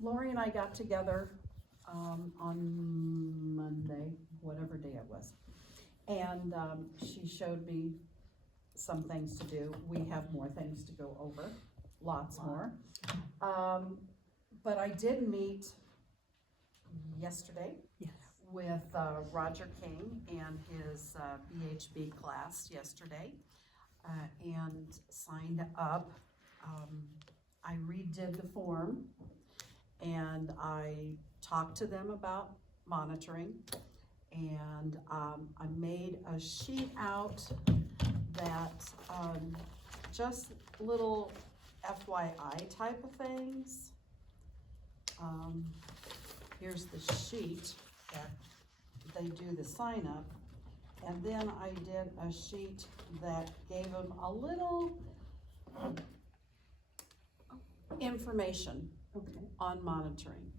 Lori and I got together, on Monday, whatever day it was. And, she showed me some things to do. We have more things to go over, lots more. But I did meet yesterday with, Roger King and his, BHB class yesterday, and signed up. I redid the form, and I talked to them about monitoring, and I made a sheet out that, just little FYI type of things. Here's the sheet that they do the sign up, and then I did a sheet that gave them a little information on monitoring.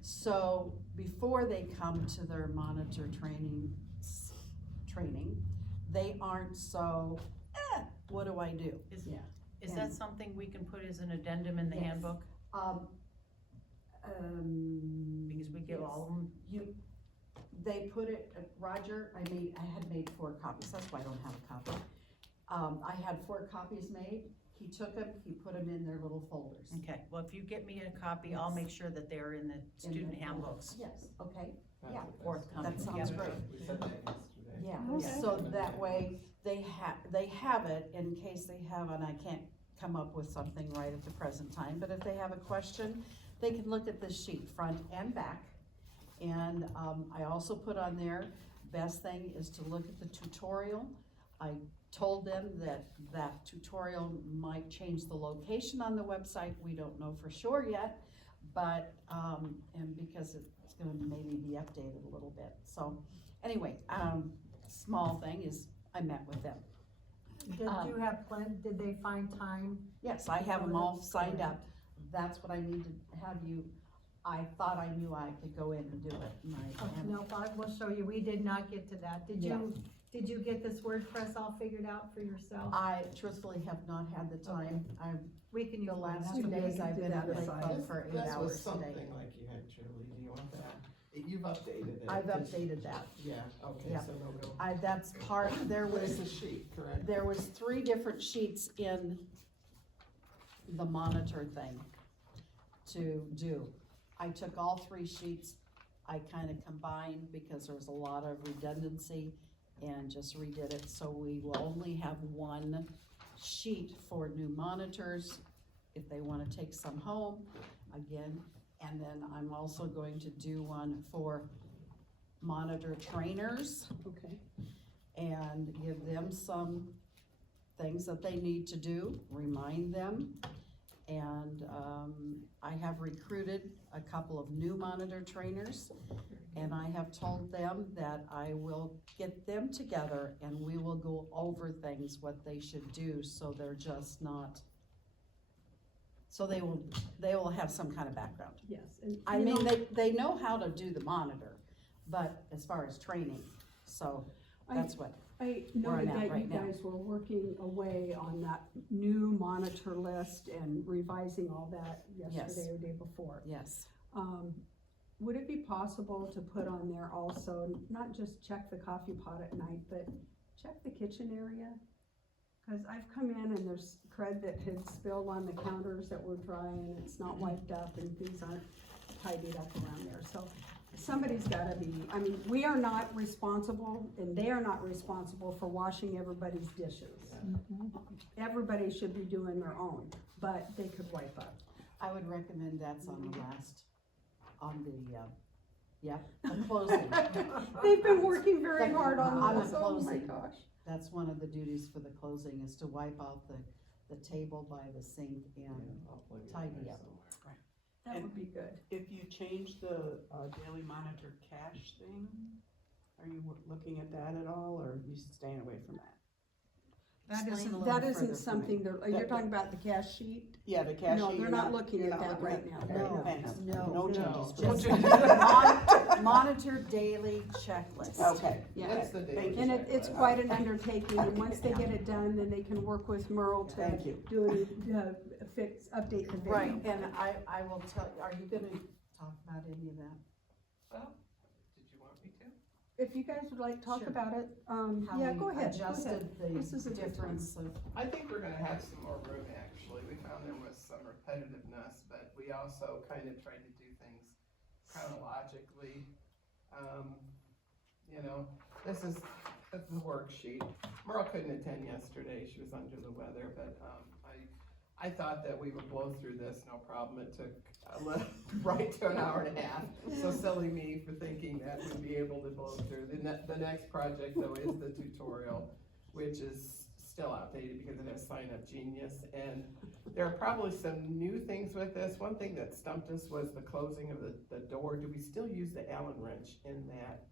So before they come to their monitor training, they aren't so, what do I do? Is that something we can put as an addendum in the handbook? Because we give all of them. They put it, Roger, I had made 4 copies, that's why I don't have a copy. I had 4 copies made. He took them, he put them in their little folders. Okay, well, if you get me a copy, I'll make sure that they're in the student handbooks. Yes, okay, yeah, Forthcoming. that sounds Yep. great. We said that yesterday. Yeah, Okay. so that way they have it in case they have, and I can't come up with something right at the present time, but if they have a question, they can look at this sheet, front and back. And, I also put on there, best thing is to look at the tutorial. I told them that tutorial might change the location on the website, we don't know for sure yet, but, and because it's gonna maybe be updated a little bit, so, anyway, small thing is, I met with them. Did you have did they find time? Yes, I have them all signed up, that's what I need to have you, I thought I knew I could go in and do it, and No, I will show you, we did not get to that. Did you get this WordPress all figured out for yourself? I truthfully have not had the time, We can use the last one. 2 days I've been at Lake Club for 8 This was hours something today. like you had, Julie, do you want that? You've updated it. I've updated that. Yeah, okay, Yeah. so no go. That's part, there What is was, the sheet, correct? there was 3 different sheets in the monitor thing to do. I took all 3 sheets, I kinda combined because there was a lot of redundancy and just redid it, so we will only have 1 sheet for new monitors if they wanna take some home, again, and then I'm also going to do one for monitor trainers. Okay. And give them some things that they need to do, remind them. And, I have recruited a couple of new monitor trainers, and I have told them that I will get them together and we will go over things, what they should do, so they're just not, so they will have some kind of background. Yes. And, I you mean, know, they know how to do the monitor, but as far as training, so that's what, I where I'm noted at that right you now. guys were working away on that new monitor list and revising all that yesterday or day before. yes. Would it be possible to put on there also, not just check the coffee pot at night, but check the kitchen area? Cause I've come in and there's crud that had spilled on the counters that were dry and it's not wiped up and things aren't tidied up around there, so somebody's gotta be, I mean, we are not responsible and they are not responsible for washing everybody's dishes. Everybody should be doing their own, but they could wipe up. I would recommend that's on the last, on the closing. They've been working very hard On on the this, oh my closing. gosh. That's one of the duties for the closing, is to wipe out the table by the sink and I'll plug it in tidy there up. somewhere. That would be good. If you change the daily monitor cache thing, are you looking at that at all, or are you staying away from that? That Explain isn't- a little That further isn't for me. something, you're talking about the cash sheet? Yeah, the cash No, sheet. they're you're not looking you're at not that looking right at- now. Okay, No, thanks. no, No no. changes. Just monitor daily checklist. Okay. Yeah. That's the Thank daily you. And it's checklist. quite an undertaking, and once they get it done, then they can work with Merle to Thank you. do it, update the video. Right, and I will tell, are you gonna talk about any of that? Well, did you want me to? If you guys would like to talk Sure. about it, How yeah, we go ahead, Adjusted This is a the good time. difference of, I think we're gonna have some more room, actually. We found there was some repetitiveness, but we also kind of tried to do things chronologically. You know, this is the worksheet. Merle couldn't attend yesterday, she was under the weather, but, I thought that we would blow through this, no problem. It took right to an hour and a half. So silly me for thinking that we'd be able to blow through. The next project though is the tutorial, which is still outdated because it has Sign Up Genius. And there are probably some new things with this. One thing that stumped us was the closing of the door. Do we still use the Allen wrench in that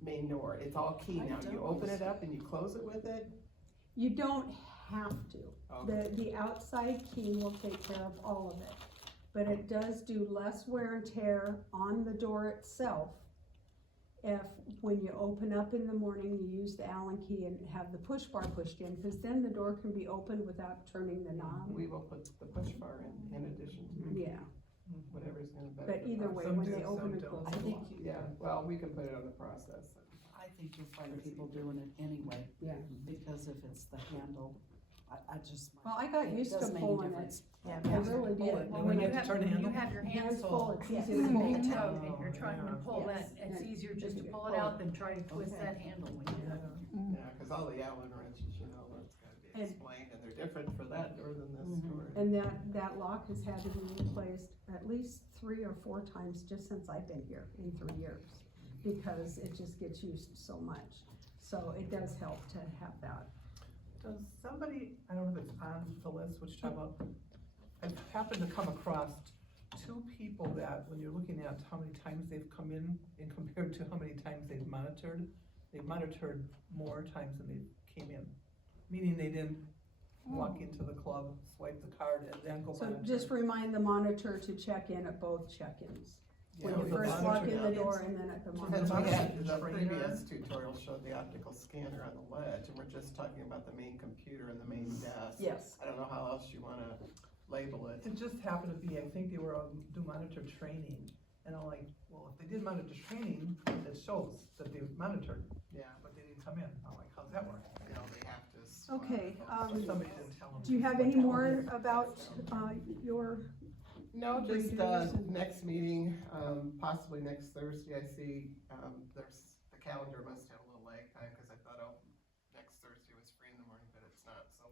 main door? It's all key I now. You don't. open it up and you close it with it? You don't have to. Okay. The outside key will take care of all of it, but it does do less wear and tear on the door itself. If, when you open up in the morning, you use the Allen key and have the push bar pushed in, because then the door can be opened without turning the knob. We will put the push bar in addition to Yeah, whatever's gonna benefit. but either way, us. when they open and close I the think door. you, Yeah, well, we can put it on the process. I think you'll find people doing it anyway. Yeah. Because if it's the handle, I just. Well, I got it used does to make a pulling it. difference. I really did. Well, When when you you have, when you have your hands full, it's yes, easier to pull. big toe, and you're trying to pull that, Yes. it's easier just to Yeah. pull it out than try to twist Okay. that handle when you have it. Yeah, cause all the Allen wrenches, you know, it's gotta be And- explained, and they're different for that door than this Mhm. door. And that lock has had to be replaced at least 3 or 4 times just since I've been here in 3 years, because it just gets used so much. So it does help to have that. Does somebody, I don't know if it's on the list, which talk about, I've happened to come across 2 people that, when you're looking at how many times they've come in and compared to how many times they've monitored more times than they came in. Meaning they didn't walk into the club, swipe the card, and then go So monitor. just remind the monitor to check in at both check-ins. When Yeah, you the first walk in the monitor- door and then at the Because we monitor. had, the Trainer. previous tutorial showed the optical scanner on the ledge, and we're just talking about the main computer and the main desk. Yes. I don't know how else you wanna label it. It just happened to be, I think they were do monitor training, and I'm like, well, if they did monitor training, it shows that they monitored, Yeah, but they didn't come in. I'm like, how's that work? you know, they have to. Okay, But somebody didn't tell them. Do you have any more about, your, No, just, redos and- next meeting, possibly next Thursday, I see, there's, the calendar must have a little lag time, cause I thought, oh, next Thursday was free in the morning, but it's not, so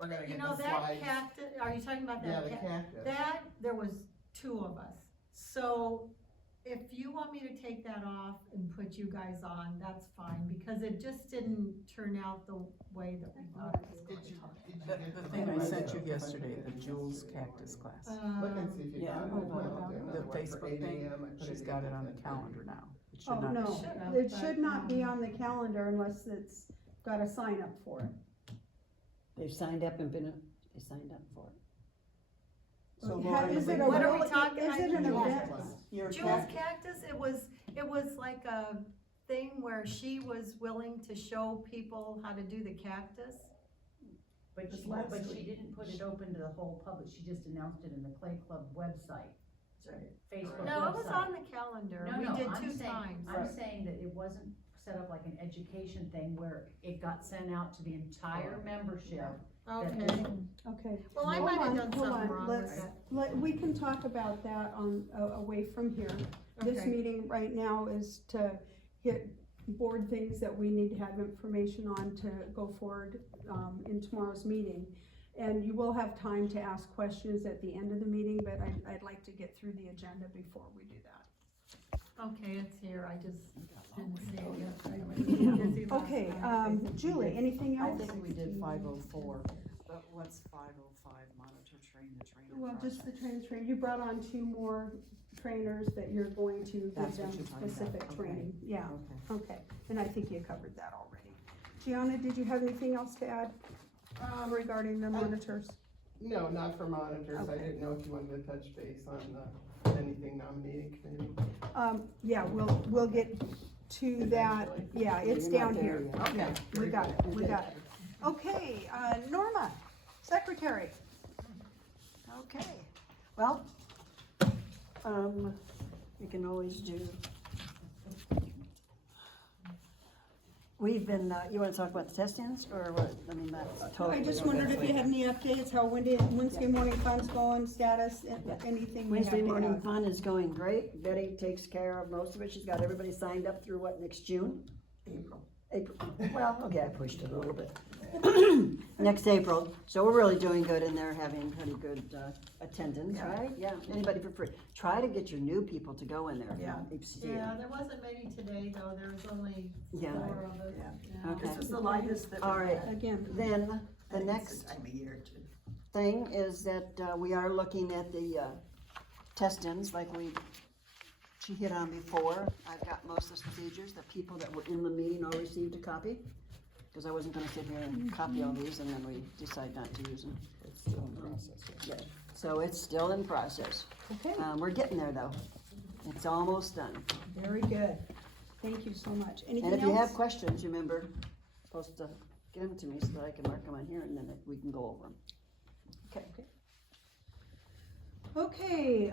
we're gonna You get know, the that slides. cactus, are you talking about Yeah, that the cactus? cactus. That, there was 2 of us. So if you want me to take that off and put you guys on, that's fine, because it just didn't turn out the way that we thought it was going to. The thing I sent you yesterday, the Jules cactus class, Look and see if you Yeah. got it. Oh, what I'll about do it? another the one for Facebook 8 thing, a.m. I put she's it got in it on at the 10:30. calendar now. It should oh, not. no, Should've, it but, should not be on the calendar unless it's got a sign up for it. They've signed up and they signed up for it. So Is Lori, it a What are we real- talking- Is it an Yeah. event? Your Jules cactus, Cactus, it was like a thing where she was willing to show people how to do the cactus. But This she, last but she week. didn't put it open to the whole public, she just announced it in the Clay Club website, Facebook website. No, it was on the calendar. No, We no, did I'm 2 saying- times. I'm saying that it wasn't set up like an education thing where it got sent out to the entire membership. Okay. Okay. Well, I Hold might have on, done hold something on. wrong Let's- with it. we can talk about that on, away from here. This Okay. meeting right now is to hit board things that we need to have information on to go forward, in tomorrow's meeting. And you will have time to ask questions at the end of the meeting, but I'd like to get through the agenda before we do that. Okay, it's here, I just didn't see it yet. I was busy last Okay, night. Julie, anything I else? think we did 504, but what's 505, monitor, train the trainer Well, just the project? trainer, you brought on 2 more trainers that you're going to give That's them what you're talking about, specific okay. training, yeah, Okay. okay, and I think you covered that already. Gianna, did you have anything else to add regarding the monitors? No, not for monitors. I Okay. didn't know if you wanted to touch base on anything nominating committee. Yeah, we'll get to that. Eventually. Yeah, it's You're not down there here. yet. Yeah, we got it, we got it. Okay, Norma, secretary. Okay, well, we can always do. We've been, you wanna talk about the test-ins, or what, I mean, that's totally. I just wondered if you had any updates, how Wednesday morning fun's going, status, anything we have Wednesday to morning add? fun is going great. Betty takes care of most of it. She's got everybody signed up through what, next June? April, well, okay, I pushed it a little bit. Next April, so we're really doing good in there, having pretty good, attendance, right? Yeah, anybody for free. Try to get your new people to go in there. Yeah. Yeah. There wasn't many today, though, there was only Yeah. 4 of us. Yeah. Okay. This was the lightest that All right. Again, Then, the next time of year too. thing is that, we are looking at the, test-ins like she hit on before. I've got most of the procedures, the people that were in the meeting all received a copy, because I wasn't gonna sit here and copy all these and then we decide not to use them. It's still in process, yeah. Yeah, so it's still in process. okay, We're getting there though. It's almost done. very good. Thank you so much. Anything And else? if you have questions, remember, supposed to give them to me so that I can mark them on here and then we can go over them. Okay. Okay,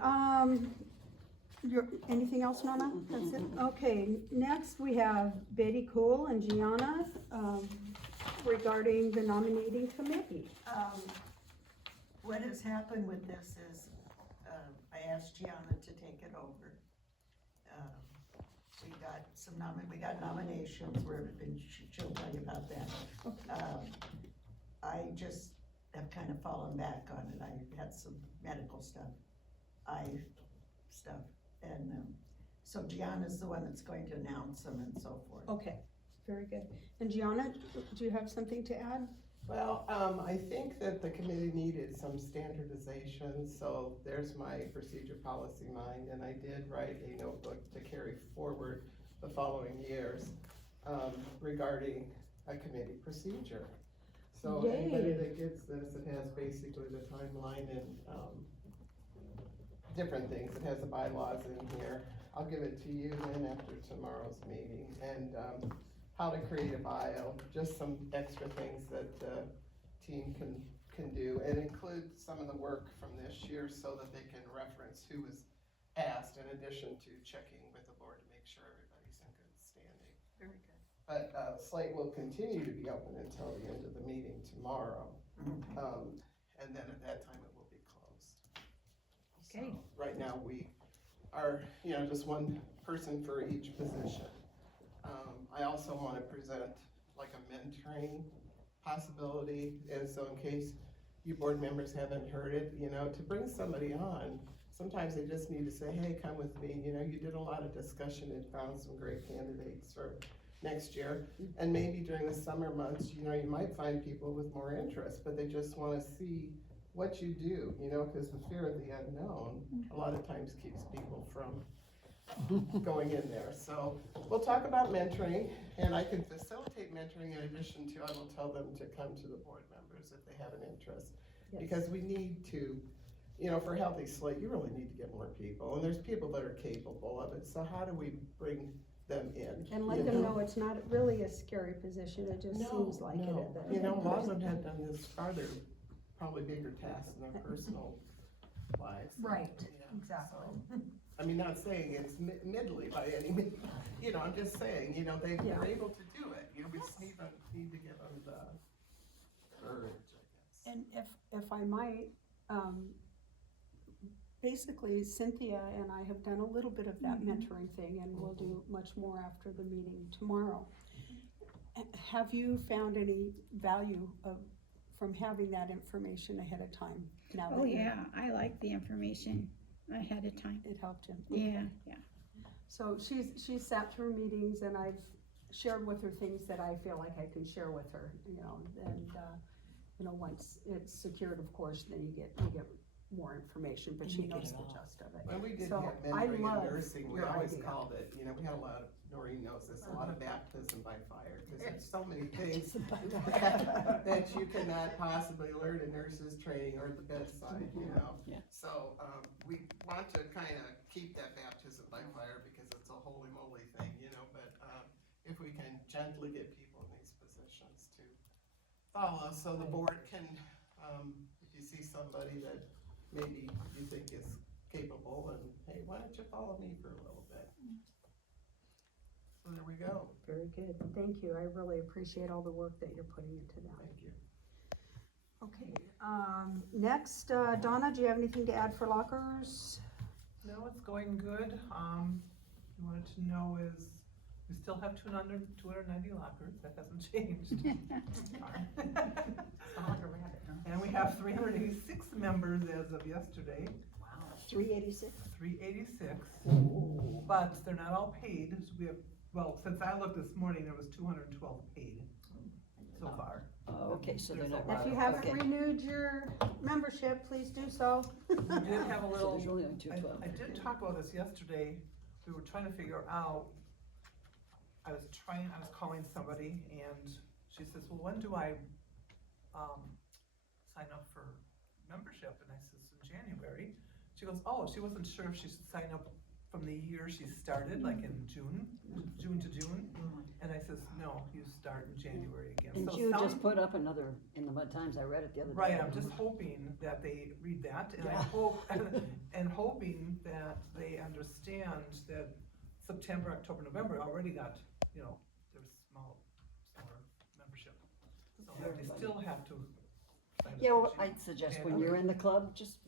anything else, Norma? That's it? Okay, next we have Betty Cool and Gianna, regarding the nominating committee. What has happened with this is, I asked Gianna to take it over. We got nominations, she'll tell you about that. I just have kind of fallen back on it, I had some medical stuff, eye stuff, and, so Gianna's the one that's going to announce them and so forth. Okay, very good. And Gianna, do you have something to add? Well, I think that the committee needed some standardization, so there's my procedure policy mind, and I did write a notebook to carry forward the following years, regarding a committee procedure. So Yay. anybody that gets this, it has basically the timeline and, different things. It has the bylaws in here. I'll give it to you then after tomorrow's meeting, and, how to create a bio, just some extra things that the team can do, and include some of the work from this year so that they can reference who was asked, in addition to checking with the board to make sure everybody's in good standing. Very good. But, slate will continue to be open until the end of the meeting tomorrow. And then at that time it will be closed. Okay. So, right now we are, just one person for each position. I also want to present like a mentoring possibility, and so in case you board members haven't heard it, to bring somebody on, sometimes they just need to say, hey, come with me, you did a lot of discussion and found some great candidates for next year, and maybe during the summer months, you might find people with more interest, but they just want to see what you do, because the fear of the unknown a lot of times keeps people from going in there. So we'll talk about mentoring, and I can facilitate mentoring in addition to, I will tell them to come to the board members if they have an interest. Yes. Because we need to, for Healthy Slate, you really need to get more people, and there's people that are capable of it, so how do we bring them in? And let them know it's not really a scary position, it just seems like it. A lot of them have done this farther, probably bigger tasks in their personal lives. Right, Yeah, exactly. so, I mean, not saying it's middly by any means, I'm just saying, they're able to do it, we just need to give them the courage, I guess. And if I might, basically Cynthia and I have done a little bit of that mentoring thing, and we'll do much more after the meeting tomorrow. Have you found any value from having that information ahead of time? Now Oh, that you- yeah, I like the information ahead of time. It helped you? Yeah, yeah. So she's sat through meetings, and I've shared with her things that I feel like I can share with her, and once it's secured, of course, then you get more information, but she knows the gist of it. When we did So, have I mentoring love and nursing, we your always idea. called it, you know, we had a lot of, Noreen knows this, a lot of baptism by fire, cause there's so many things that you cannot possibly learn in nurses training or at the bedside, you know? Yeah. So, we want to kinda keep that baptism by fire because it's a holy moly thing, you know, but, if we can gently get people in these positions to follow, so the board can, if you see somebody that maybe you think is capable, and hey, why don't you follow me for a little bit? So there we go, Very good, thank you, I really appreciate all the work that you're putting into that. thank you. Okay, next, Donna, do you have anything to add for lockers? No, it's going good. You wanted to know is, we still have 290 lockers, that hasn't changed. Sound like a rabbit, huh? And we have 386 members as of yesterday, Wow. 386? 386. But they're not all paid, so we have, well, since I looked this morning, there was 212 paid so far. Oh, okay, so they're There's a not. lot If you of- haven't Okay. renewed your membership, please do so. We did have a So little, there's only 212. I did talk about this yesterday, we were trying to figure out, I was calling somebody and she says, well, when do I, sign up for membership? And I says, in January. She goes, oh, she wasn't sure if she should sign up from the year she started, like in June to June. And I says, no, you start in January again. And So you some- just put up another, in the Mud Times, I read it the other day. Right, I'm just hoping that they read that, and I Yeah. hope, and hoping that they understand that September, October, November already got, you know, there's smaller membership. So that they still have to sign up. Yeah, well, to- I'd suggest and- when you're in the club, just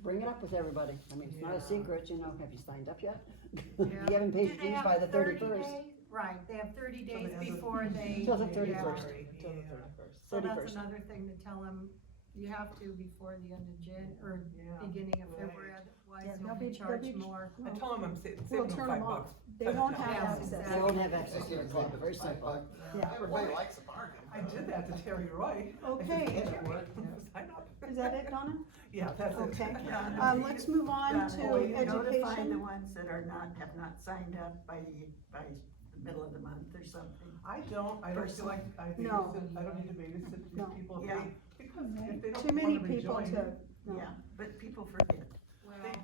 bring it up with everybody. I mean, it's not a Yeah. secret, you know, have you signed up yet? Yeah. You haven't paid Do your they dues have by the 30 31st. days? Right, they have 30 So days they have the- before they. Till the yeah. 31st. Till the Yeah. 31st. So that's 31st. another thing to tell them, you have to before the end of or Yeah. beginning of Right. February, otherwise Yeah, you'll they'll be be- charged they'll be- more. I told them I'm saving We'll them turn them $5. off. They won't have Yes, access. They exactly. won't have access to the club, very simple. Yeah. Everybody likes a bargain. I did that to Terry Roy. Okay. I said, "Terry, sign up." Is that it, Donna? Yeah, that's it. Okay. Yeah. Let's move on Donna, to will you Notify the education. ones that are have not signed up by the middle of the month or something. I don't feel like I No. babysit, I don't need to babysit these No. people if Yeah. because if they Too don't many wanna people rejoin. to, no. Yeah, but people forget.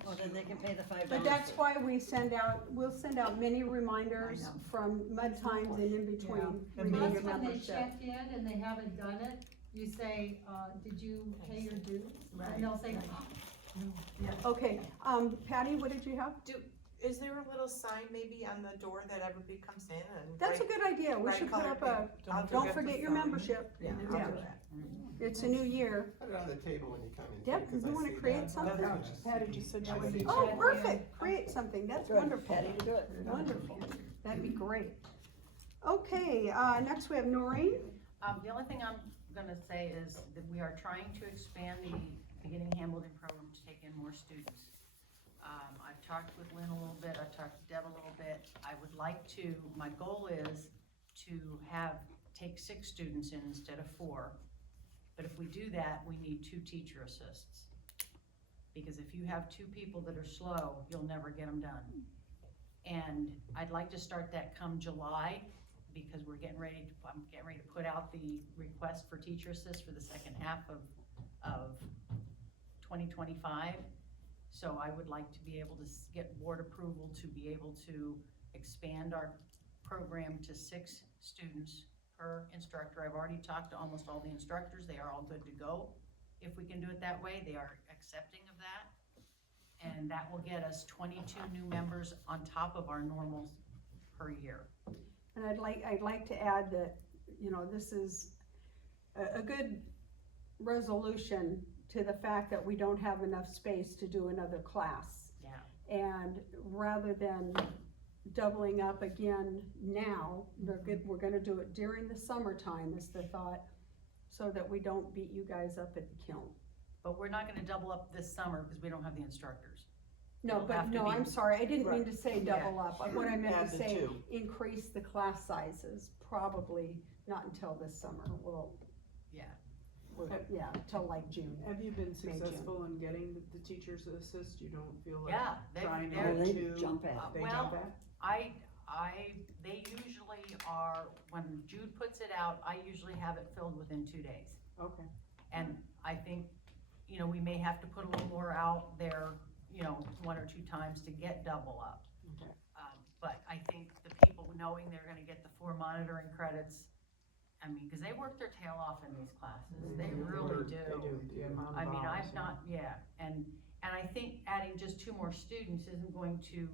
Well, then they can pay the $5. But that's why we'll send out many reminders I know. from Mud Times and in between. Yeah. renew Plus, your when they membership. check in and they haven't done it, you say, did you pay your dues? Right. And they'll say, Okay, Patty, what did you have? Is there a little sign maybe on the door that everybody comes in and? That's a good idea. We bright should put colored up a, don't forget your membership. Yeah, Yeah. I'll do that. It's a new year. Put it on the table when you come in. Deb, too, 'cause you I wanna see create that. something? That's what Patty see. just said she I would. see. Oh, Yeah. perfect. Create something. That's Good, wonderful. Patty, to do it. Wonderful. That'd be great. Okay, next we have Noreen. The only thing I'm gonna say is that we are trying to expand the beginning Hamilton program to take in more students. I've talked with Lynn a little bit, I've talked to Deb a little bit. I would like to, my goal is to take 6 students in instead of 4. But if we do that, we need 2 teacher assists. Because if you have 2 people that are slow, you'll never get them done. And I'd like to start that come July, because I'm getting ready to put out the request for teacher assists for the second half of 2025. So I would like to be able to get board approval to be able to expand our program to 6 students per instructor. I've already talked to almost all the instructors, they are all good to go. If we can do it that way, they are accepting of that. And that will get us 22 new members on top of our normals per year. And I'd like to add that, you know, this is a good resolution to the fact that we don't have enough space to do another class. Yeah. And rather than doubling up again now, we're gonna do it during the summertime is the thought, so that we don't beat you guys up at the kiln. But we're not gonna double up this summer because we don't have the instructors. No, It'll but have to no, be- I'm sorry, I didn't mean Right. to say Yeah, double up. What I meant Add to the say, 2. increase the class sizes, probably not until this summer. We'll, Yeah. Yeah, till like June. Have you been May, June. successful in getting the teachers to assist? You don't feel like Yeah, trying they're, Oh, they to, jump at it. they well, jump at? they usually are, when Jude puts it out, I usually have it filled within 2 days. Okay. And I think, you know, we may have to put a little more out there, you know, 1 or 2 times to get double up. Okay. But I think the people knowing they're gonna get the 4 monitoring credits, I mean, cause they work their tail off in these classes, they really do. They do, the amount of I mean, hours, I've not, yeah, and I think adding just 2 more students isn't going to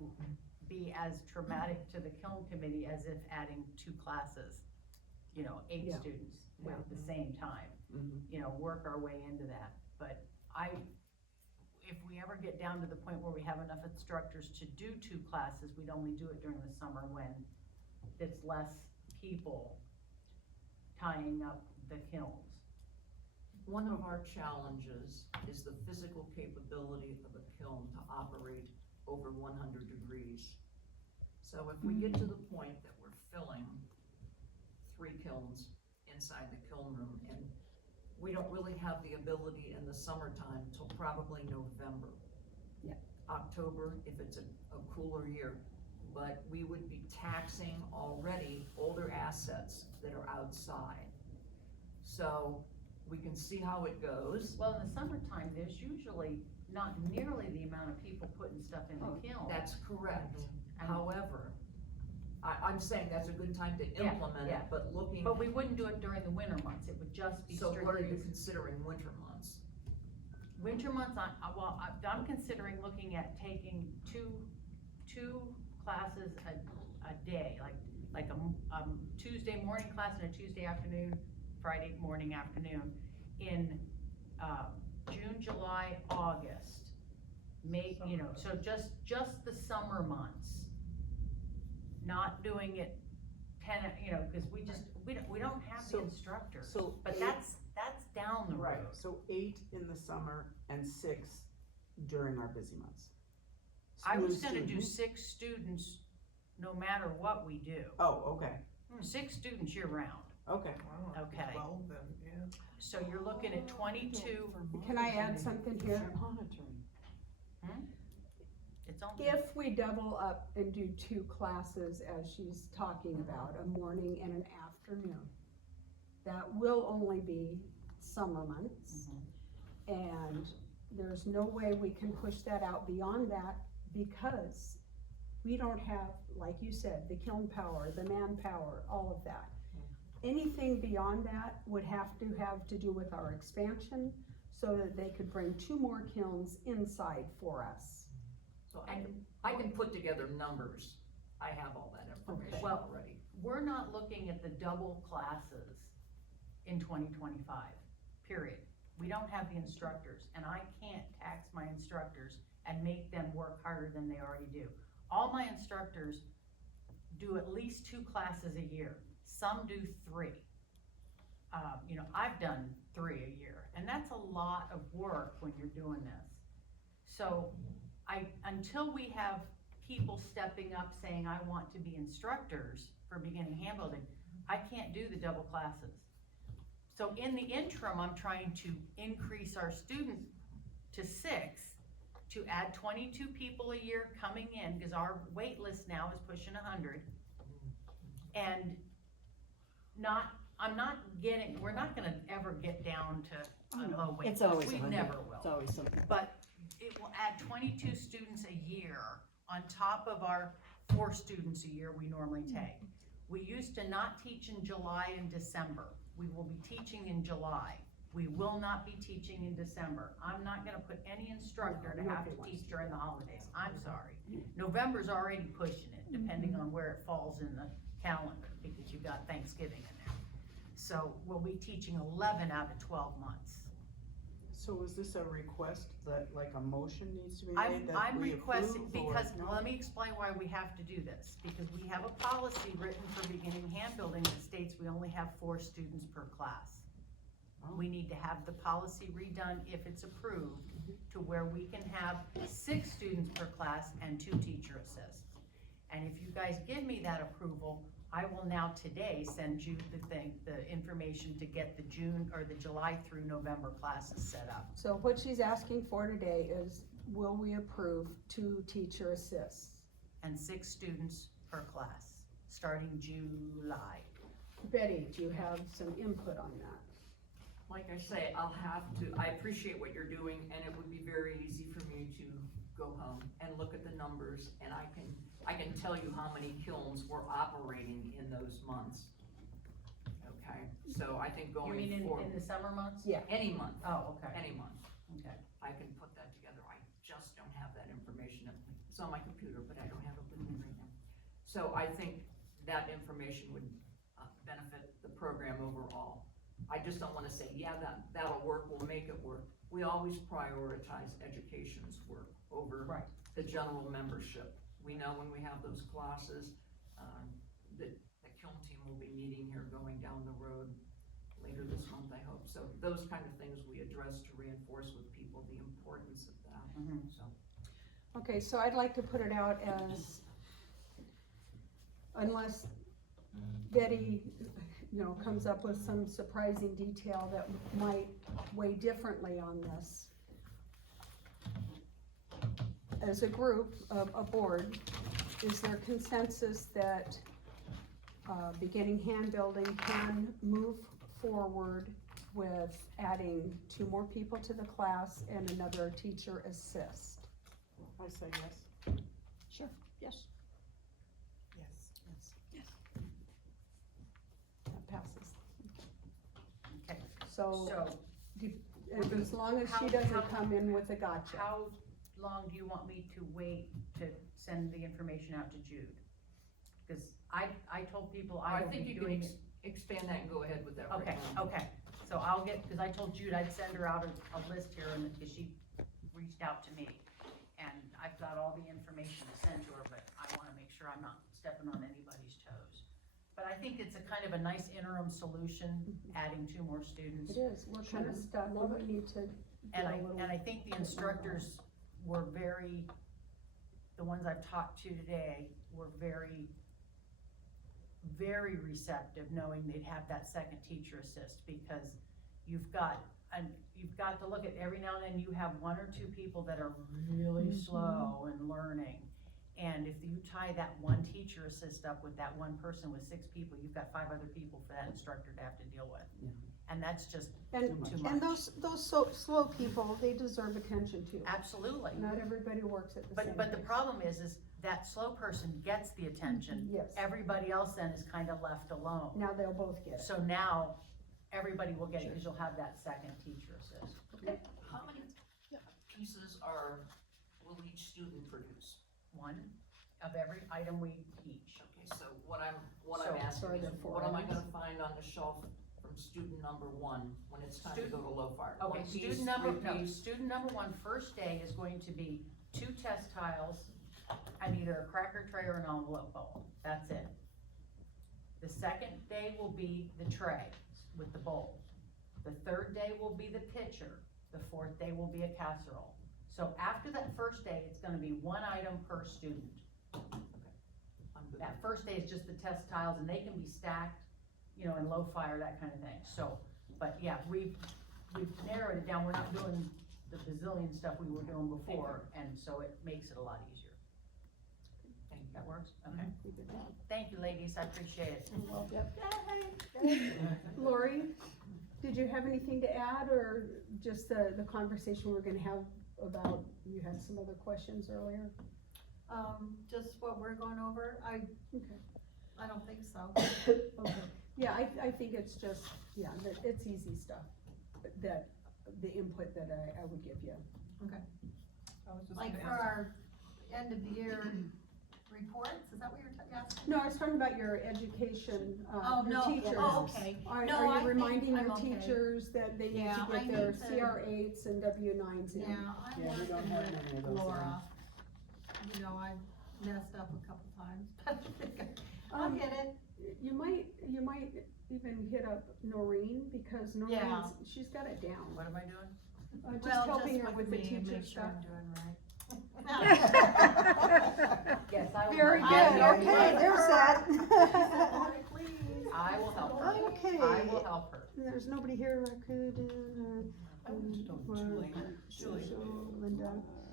be as traumatic to the Kiln Committee as if adding 2 classes, you know, 8 Yeah. students Yeah. at the same time, Mhm. you know, work our way into that. But if we ever get down to the point where we have enough instructors to do 2 classes, we'd only do it during the summer when it's less people tying up the kilns. One of our challenges is the physical capability of a kiln to operate over 100 degrees. So if we get to the point that we're filling 3 kilns inside the kiln room, and we don't really have the ability in the summertime till probably November. Yeah. October, if it's a cooler year, but we would be taxing already older assets that are outside. So we can see how it goes. Well, in the summertime, there's usually not nearly the amount of people putting stuff in the kiln. That's correct. And- However, I'm saying that's a good time to Yeah, implement it, yeah. but looking. But we wouldn't do it during the winter months, it would just be So strictly. what are you this- considering winter months? Winter months, I'm considering looking at taking two classes a day, like a Tuesday morning class and a Tuesday afternoon, Friday morning, afternoon, in, June, July, August. May, you know, so just the summer months. Not doing it 10, you know, cause we don't have the So- instructors, So, but that's down the road. right, so 8 in the summer and 6 during our busy months. I was New gonna do students. 6 students, no matter what we do. Oh, okay, 6 students year round, okay. Wow, Okay. 12 then, yeah. so you're looking at 22, Can I add something here? For monitoring. it's on. If we double up and do 2 classes, as she's talking about, a morning and an afternoon, that will only be summer months. And there's no way we can push that out beyond that because we don't have, like you said, the kiln power, the manpower, all of that. Anything beyond that would have to do with our expansion so that they could bring 2 more kilns inside for us. So I can put together numbers. I have all that information Okay. Well- already. We're not looking at the double classes in 2025, period. We don't have the instructors, and I can't tax my instructors and make them work harder than they already do. All my instructors do at least 2 classes a year, some do 3. You know, I've done 3 a year, and that's a lot of work when you're doing this. So until we have people stepping up saying, I want to be instructors for beginning hand building, I can't do the double classes. So in the interim, I'm trying to increase our student to 6, to add 22 people a year coming in, because our wait list now is pushing 100. And we're not gonna ever get down to a low wait It's list. always We 100. never will. It's always something. But it will add 22 students a year on top of our 4 students a year we normally take. We used to not teach in July and December. We will be teaching in July. We will not be teaching in December. I'm not gonna put any instructor to have to teach during the holidays. I'm sorry. November's already pushing it, depending on where it falls in the calendar, because you've got Thanksgiving in there. So we'll be teaching 11 out of 12 months. So is this a request that, like, a motion needs to be I'm made that we requesting, approve, or because, no? well, let me explain why we have to do this, because we have a policy written for beginning hand building that states we only have 4 students per class. Oh. We need to have the policy redone if it's approved, to where we can have 6 students per class and 2 teacher assists. And if you guys give me that approval, I will now today send you the information to get the June or the July through November classes set up. So what she's asking for today is, will we approve 2 teacher assists? And 6 students per class, starting July. Betty, do you have some input on that? Like I say, I appreciate what you're doing, and it would be very easy for me to go home and look at the numbers, and I can tell you how many kilns were operating in those months. Okay, so I think You going mean forward. in the summer months? Yeah. Any month, Oh, okay, any month, okay. I can put that together, I just don't have that information, it's on my computer, but I don't have it with me right now. So I think that information would benefit the program overall. I just don't wanna say, yeah, that'll work, we'll make it work. We always prioritize education's work over Right. the general membership. We know when we have those classes, the kiln team will be meeting here going down the road later this month, I hope. So those kind of things we address to reinforce with people the importance of that, so. Okay, so I'd like to put it out as, unless Betty, comes up with some surprising detail that might weigh differently on this. As a group, a board, is there consensus that beginning hand building can move forward with adding 2 more people to the class and another teacher assist? I say yes. Sure, yes. Yes. That passes. Okay, So, so as long as she how- doesn't how- come in with a gotcha. how long do you want me to wait to send the information out to Jude? Cause I told people I I will think be you can doing it. expand that and go ahead with that right Okay, now. okay, so I'll cause I told Jude I'd send her out a list here, and cause she reached out to me. And I've got all the information to send to her, but I wanna make sure I'm not stepping on anybody's toes. But I think it's a kind of a nice interim solution, adding 2 more students. It is, we're kind of stuck, we need to And get a little. I think the instructors were the ones I've talked to today were very receptive, knowing they'd have that second teacher assist, because you've got to look at, every now and then you have 1 or 2 people that are really slow and learning. And if you tie that 1 teacher assist up with that 1 person with 6 people, you've got 5 other people for that instructor to have to deal with. Yeah. And that's just And, too much. and those slow people, they deserve attention too. Absolutely. Not everybody works at the same But the pace. problem is that slow person gets the attention. Yes, Everybody else then is kind of left alone. now they'll both get it. So now, everybody will get it, because you'll have that second teacher assist. How many pieces will each student produce? 1 of every item we teach. Okay, so what I'm So- asking Sorry, is, there are 4 what am I items. gonna find on the shelf from student number 1 when it's time to go to low fire? Okay, One piece, student number 3 piece? student number 1, first day is going to be 2 test tiles and either a cracker tray or an envelope bowl. That's it. The second day will be the tray with the bowl. The third day will be the pitcher. The fourth day will be a casserole. So after that first day, it's gonna be 1 item per student. I'm good. That first day is just the test tiles, and they can be stacked, in low fire, that kind of thing. So, but yeah, we've narrowed it down. We're not doing the bazillion stuff we were doing before, and so it makes it a lot easier. Thank That works? Okay. Thank you, ladies. I appreciate it. Lori, did you have anything to add, or just the conversation we're gonna have about, you had some other questions earlier? Just what we're going over, Okay. I don't think so. Okay, yeah, I think it's just, yeah, that it's easy stuff, that, the input that I would give you. I was just Like gonna for ask- our end of the year reports, is that what you're asking? No, I was talking about your education, Oh, your no, teachers. oh, okay. Are No, I you think reminding I'm your okay. teachers that they need Yeah, to I get their need to- CR8s and W9s in? Yeah, I'm Yeah, we don't working have many with of those Laura. I've messed up a couple times, but I'll get it. You might even hit up Noreen, because Noreen's, she's got it down. What am I doing? Just Well, helping just her with the me and teacher make sure stuff. I'm doing right. Yes, I will. Very I good, will- okay, there's that. I will help her. Okay. I will help her. There's nobody here I could, I went to know Julie. Julie, Linda,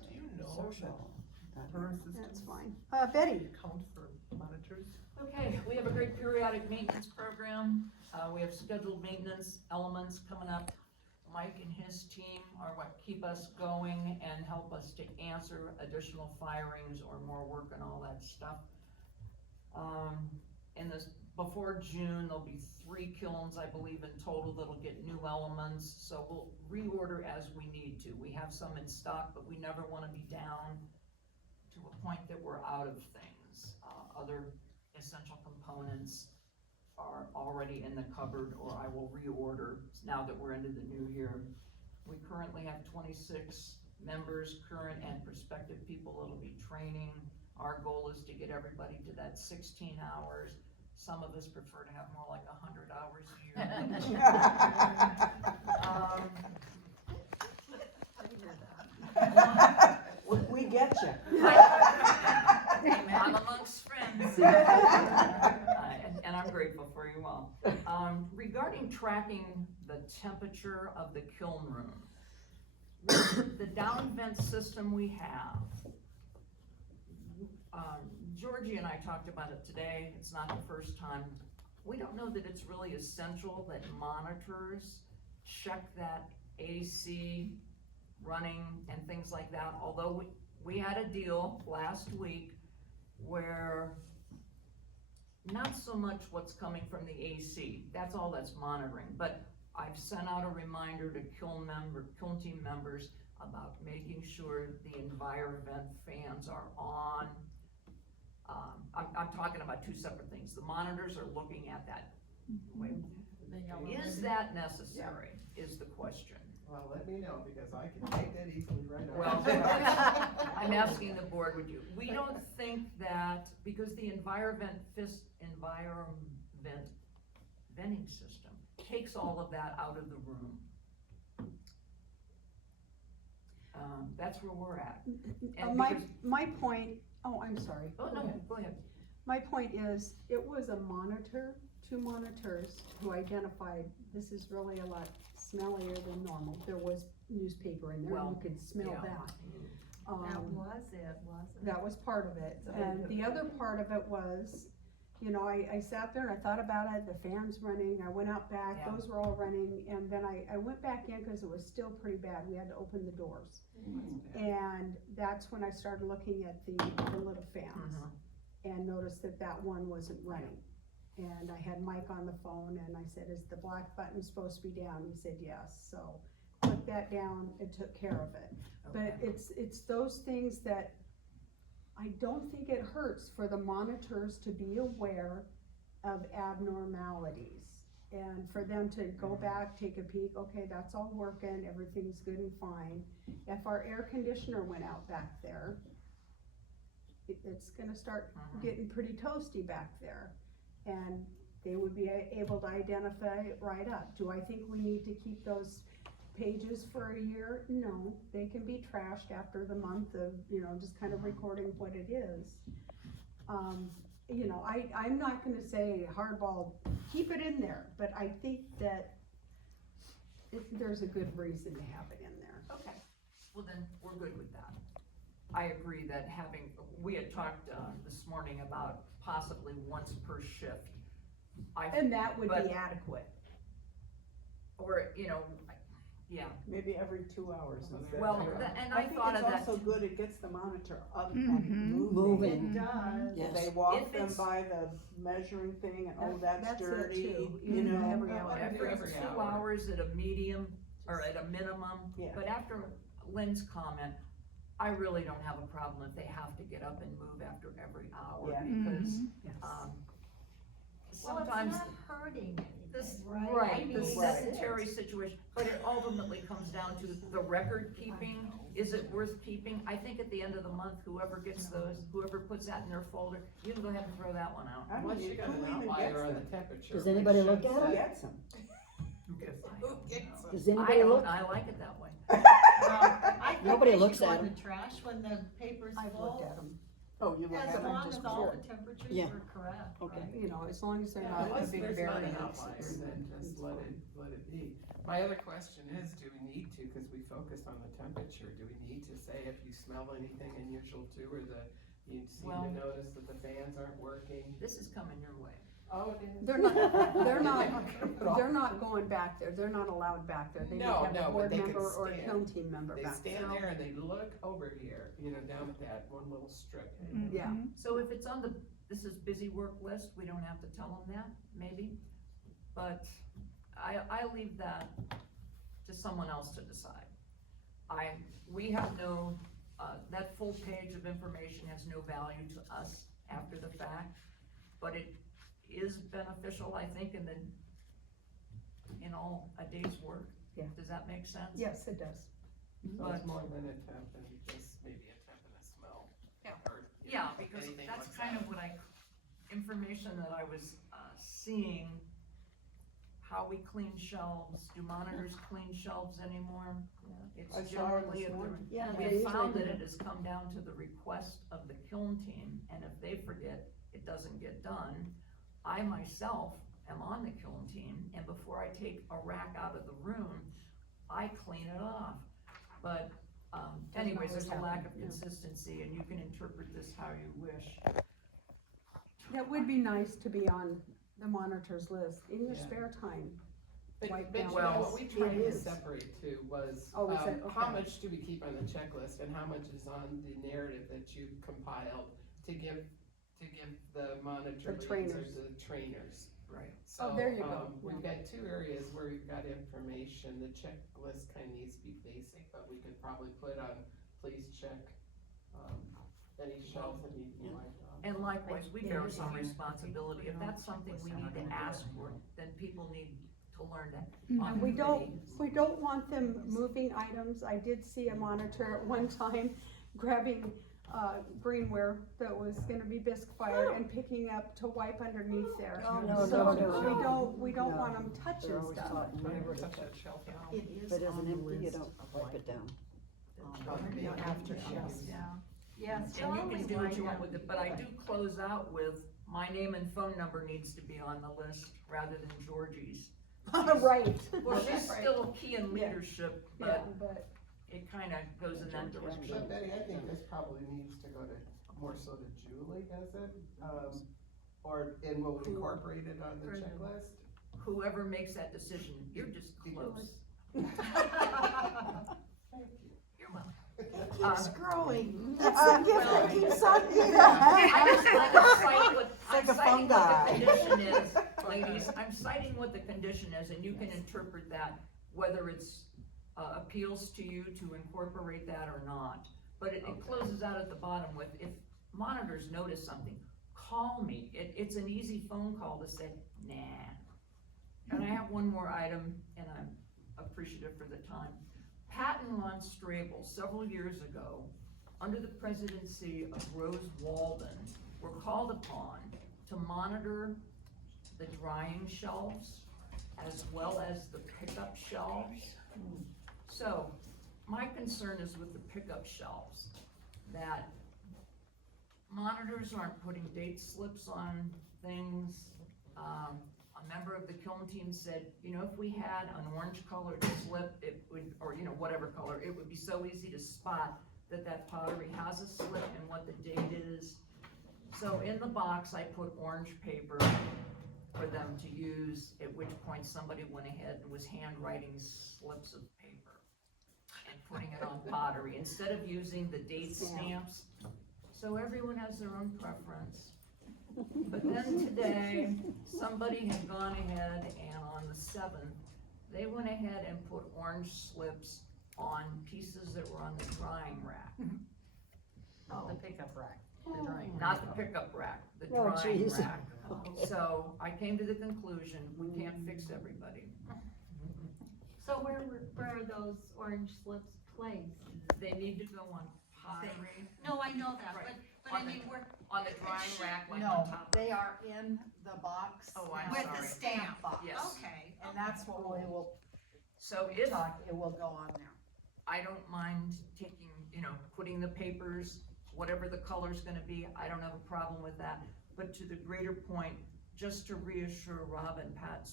do you know that her assistant that's fine. Betty, account for monitors? Okay, we have a great periodic maintenance program. We have scheduled maintenance elements coming up. Mike and his team are what keep us going and help us to answer additional firings or more work and all that stuff. Before June, there'll be 3 kilns, I believe, in total that'll get new elements, so we'll reorder as we need to. We have some in stock, but we never wanna be down to a point that we're out of things. Other essential components are already in the cupboard, or I will reorder now that we're into the new year. We currently have 26 members, current and prospective people that'll be training. Our goal is to get everybody to that 16 hours. Some of us prefer to have more like 100 hours a year. We get you. I'm amongst friends. And I'm grateful for you all. Regarding tracking the temperature of the kiln room, the down vent system we have, Georgie and I talked about it today. It's not the first time. We don't know that it's really essential that monitors check that AC running and things like that, although we had a deal last week where not so much what's coming from the AC, that's all that's monitoring, but I've sent out a reminder to kiln team members about making sure the EnviroVent fans are on. I'm talking about 2 separate things. The monitors are looking at that. Wait, is that necessary, is the question. Well, let me know, because I can take that easily right off. Well, I'm asking the board, would you? We don't think that, because the EnviroVent venting system takes all of that out of the room. That's where we're at. And because- my point, oh, I'm sorry. Oh, no, go ahead. My point is, it was a monitor, 2 monitors who identified this is really a lot smellier than normal. There was newspaper in there, Well, you could smell yeah. that. That was it, wasn't it? That was part of it, and the other part of it was, you know, I sat there and I thought about it, the fans running, I went out back, Yeah. those were all running, and then I went back in because it was still pretty bad, we had to open the doors. And that's when I started looking at the little fans, and noticed that that one wasn't running. And I had Mike on the phone, and I said, is the black button supposed to be down? He said, yes, so put that down, it took care of it. But it's those things that I don't think it hurts for the monitors to be aware of abnormalities. And for them to go back, take a peek, okay, that's all working, everything's good and fine. If our air conditioner went out back there, it's gonna start getting pretty toasty back there. And they would be able to identify it right up. Do I think we need to keep those pages for a year? No, they can be trashed after the month of, you know, just kind of recording what it is. You know, I'm not gonna say hardball, keep it in there, but I think that there's a good reason to have it in there. Okay, well then, we're good with that. I agree that we had talked this morning about possibly once per shift. And that would but- be adequate. Or, you know, yeah, Maybe every 2 hours. is that well, fair? and I thought of think that. it's also good, it gets the monitor up Mhm. and moving. Moving. It does. Yes. They walk If them it's- by the measuring thing and, oh, That's that's it dirty, too. you know. Every hour. After Every 2 hour. hours at a medium, or at a minimum, Yeah. but after Lynn's comment, I really don't have a problem if they have to get up and move after every hour, Yeah. because, Yes. sometimes Well, it's not hurting this, anything, right? I right, the mean, sedentary situation, but it ultimately comes down to the record keeping, is it worth keeping? I think at the end of the month, whoever puts that in their folder, you can go ahead and throw that one out. I Unless mean, you got an who even outlier gets on the them? temperature. Does which anybody should look at Who say- gets them? Who gets it? Who gets them? Does I anybody don't, look? I like it that way. I think Nobody they looks should go at in 'em. the trash when the paper's I've looked full, at them. Oh, you look as at them long just as all before. the temperatures Yeah. are correct, Okay. right? You know, as long as they're Yeah, not a unless big there's not an variance. outlier, then just let it be. My other question is, do we need to, cause we focused on the temperature, do we need to say if you smell anything unusual too, or you seem Well- to notice that the fans aren't working? This is coming your way. Oh, it is? They're not going back there, they're not allowed back there, they need to No, have no, a but board they can member or a stand. kiln team member They back stand there. there and they look over here, down at that one little strip. Yeah, So if it's on this is busy work list, we don't have to tell them that, maybe? But I leave that to someone else to decide. We have no, that full page of information has no value to us after the fact, but it is beneficial, I think, in all a day's work. Yeah. Does that make sense? yes, it does. So it's But- more than a temp and just maybe a temp and a smell. Yeah. Or, Yeah, because anything that's like kind that. of what information that I was, seeing, how we clean shelves, do monitors clean shelves anymore? I It's saw it generally, this if morning. Yeah, we they usually found do. that it has come down to the request of the kiln team, and if they forget, it doesn't get done. I myself am on the kiln team, and before I take a rack out of the room, I clean it off. But, anyways, there's a lack of consistency, and you can interpret this how you wish. That would be nice to be on the monitors list in your Yeah. spare time. But, Wipe but down you know, Well, what we tried it to is. separate too was, Oh, is it? how Okay. much do we keep on the checklist and how much is on the narrative that you compiled to give the monitor The leads or trainers. the trainers. Right. So, there you go. we've got two areas where we've got information, the checklist kinda needs to be basic, but we could probably put on, please check, any shelves that need to be wiped off. And likewise, we bear some responsibility. If that's something we need to ask for, then people need to learn that. And we don't want them moving items. I did see a monitor at one time grabbing, greenware that was gonna be bisque fired and picking up to wipe underneath there. Oh, no, So no, no. we don't No. want them touching They're always stuff. taught Don't never ever to touch touch. that shelf now. It If is it isn't on the empty, you list don't of wipe like, it down. after shelves. Yeah, And you can do what you want with it, but I do close out with, my name and phone number needs to be on the list rather than Georgie's. Right. Well, she's Right. still key in Yeah. leadership, Yeah, but but, it kinda goes in that direction. But Betty, I think this probably needs to go to, more so to Julie, does it? And will we incorporate it on the checklist? Whoever makes that decision, you're just close. You're welcome. Keeps growing. That's the gift that keeps on giving. I'm citing what like a the fungi. condition is, ladies, I'm citing what the condition is, and you can interpret that, whether it's, appeals to you to incorporate that or not. But it closes out at the bottom with, if monitors notice something, call me, it's an easy phone call to say, nah. And I have one more item, and I'm appreciative for the time. Patton Ron Strable, several years ago, under the presidency of Rose Walden, were called upon to monitor the drying shelves as well as the pickup shelves. So, my concern is with the pickup shelves, that monitors aren't putting date slips on things. A member of the kiln team said, if we had an orange colored slip, it would, or whatever color, it would be so easy to spot that pottery has a slip and what the date is. So in the box, I put orange paper for them to use, at which point somebody went ahead and was handwriting slips of paper and putting it on pottery, instead of using the date stamps. So everyone has their own preference. But then today, somebody had gone ahead and on the 7th, they went ahead and put orange slips on pieces that were on the drying rack. The pickup rack, the drying. Not the pickup rack, the Oh, drying geez. rack. So I came to the conclusion, we can't fix everybody. So where are those orange slips placed? They need to go on pottery. No, I know that, Right. but I mean, on the drying rack, like No, on top? they are in the box. Oh, I'm with sorry. the stamp box. Yes. Okay. And that's what we will So if, talk, it will go on there. I don't mind taking, putting the papers, whatever the color's gonna be, I don't have a problem with that. But to the greater point, just to reassure Ron and Pat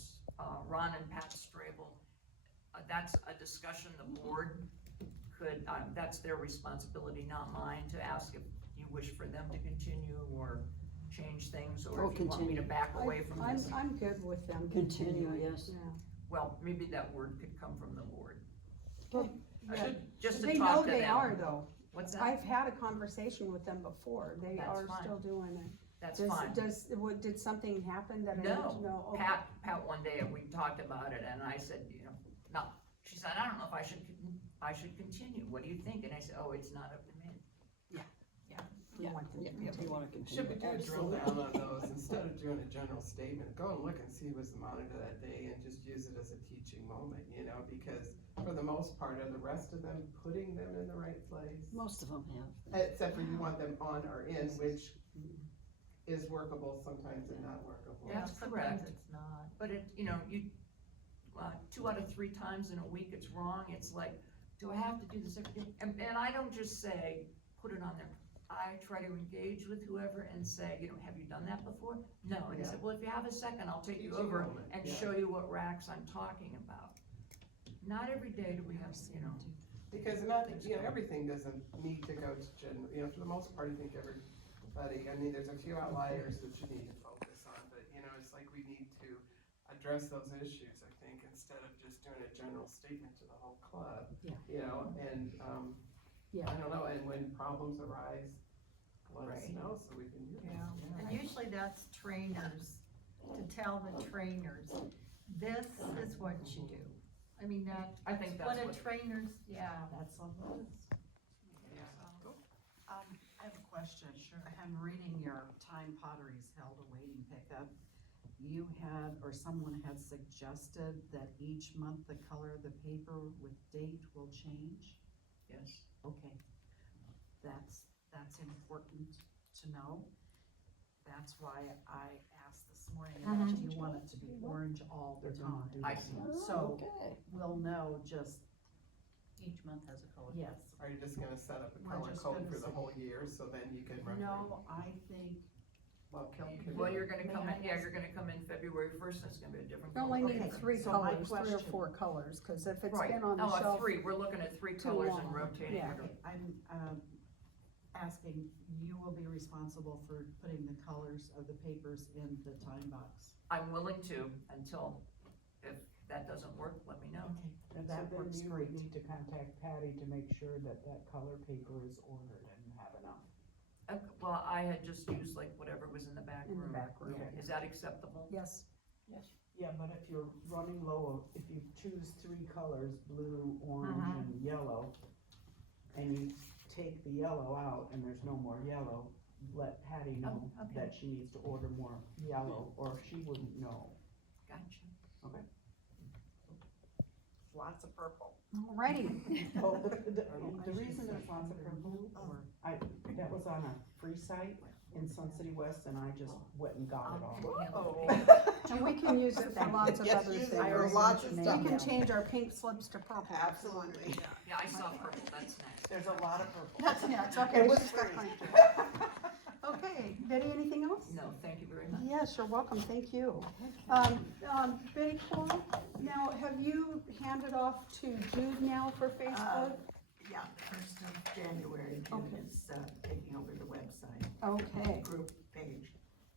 Strable, that's a discussion the board could, that's their responsibility, not mine, to ask if you wish for them to continue or change things, or if you want me to back away from this. I'm good with them Continue, continuing. yes. Yeah. Well, maybe that word could come from the board. Well, Just to They talk know to them. they are though. What's that? I've had a conversation with them before. They That's are fine. still doing it. That's fine. Did something happen that I need to know? No, Okay. Pat one day, we talked about it, and I said, no, she said, I don't know if I should continue, what do you think? And I said, oh, it's not up to me. We want them to we wanna Should we continue. do a drill down on those, instead of doing a general statement, go and look and see what's the monitor that day and just use it as a teaching moment, because for the most part, are the rest of them putting them in the right place? Most of them have. Except for you want them on or in, which is workable sometimes and not workable. That's Sometimes correct. it's not. But it, 2 out of 3 times in a week it's wrong, it's like, do I have to do this every day? And I don't just say, put it on there. I try to engage with whoever and say, have you done that before? No, and he said, well, if you have a second, I'll take you Teaching over moment, and yeah. show you what racks I'm talking about. Not every day do we have, Because everything doesn't need to go to general, for the most part, I think everybody, there's a few outliers that you need to focus on, but, it's like we need to address those issues, I think, instead of just doing a general statement to the whole club. Yeah. And, Yeah. I don't know, and when problems arise, let us Right. know so we can use it. And usually that's trainers, to tell the trainers, this is what you do. I mean, I think what that's a what, trainers, yeah. That's all it is. I have a question. Sure. I'm reading your time potteries held awaiting pickup. You had, or someone had suggested that each month the color of the paper with date will change? yes. Okay. That's important to know. That's why I asked this morning, do you want it to be orange all the time? I see. So Okay. we'll know just, Each month has a color. yes. Are you just gonna set up a We're color just code gonna for the set- whole year, so then you can reference? No, I think, Well, you're gonna come May in, I yeah, ask- you're gonna come in February 1st, and it's gonna be a different We color. only need Okay, 3 so my colors, 3 or question- 4 colors, cause if it's Right. been on the Oh, shelf. 3, we're looking at 3 too colors long. and rotating Yeah. it. okay, I'm, asking, you will be responsible for putting the colors of the papers in the time box. I'm willing to, until, if that doesn't work, let me know. Okay, And that so then works you great. would need to contact Patty to make sure that that color paper is ordered and have enough. Well, I had just used like whatever was in the back In the room. back room. Is that acceptable? Yes. Yeah, but if you're running low, if you choose 3 colors, blue, orange, and yellow, and you take the yellow out and there's no more yellow, let Patty know Oh, okay. that she needs to order more yellow, or she wouldn't know. Gotcha. Lots of purple. Alrighty. Well, the reason there's lots of purple, that was on a free site in Sun City West, and I just went and got it all. And we can use it for lots of Yes, other use things. it for lots of We stuff. can change our pink slips to purple. Absolutely. Yeah, I saw purple, that's nice. There's a lot of purple. That's next, okay, we'll just start right there. Okay, Betty, anything else? No, thank you very much. Yes, you're welcome, thank you. Betty Cole, now, have you handed off to Jude now for Facebook? Yeah, 1st of January, June Okay. is taking over the website, Okay, group page,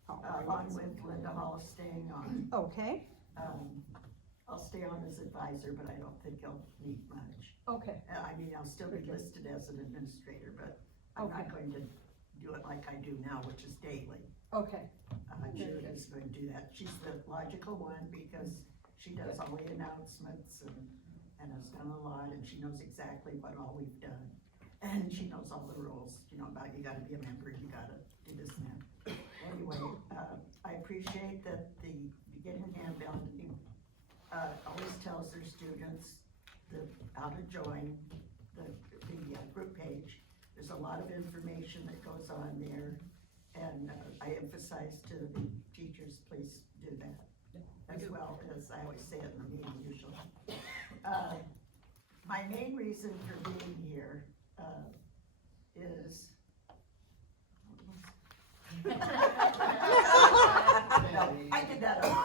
all along right, with Linda Hall staying on. okay, I'll stay on as advisor, but I don't think I'll need much. okay, I'll still be listed as an administrator, but I'm not Okay. going to do it like I do now, which is daily. okay, Jude is going to do that. She's the logical one because she does all the announcements and has done a lot, and she knows exactly what all we've done. And she knows all the rules, about you gotta be a member, you gotta do this and that. Anyway, I appreciate that the beginning handbook always tells their students how to join the group page. There's a lot of information that goes on there, And I emphasize to the teachers, please do that, as well as I always say it in the meeting usually. My main reason for being here, is. No, I did that over.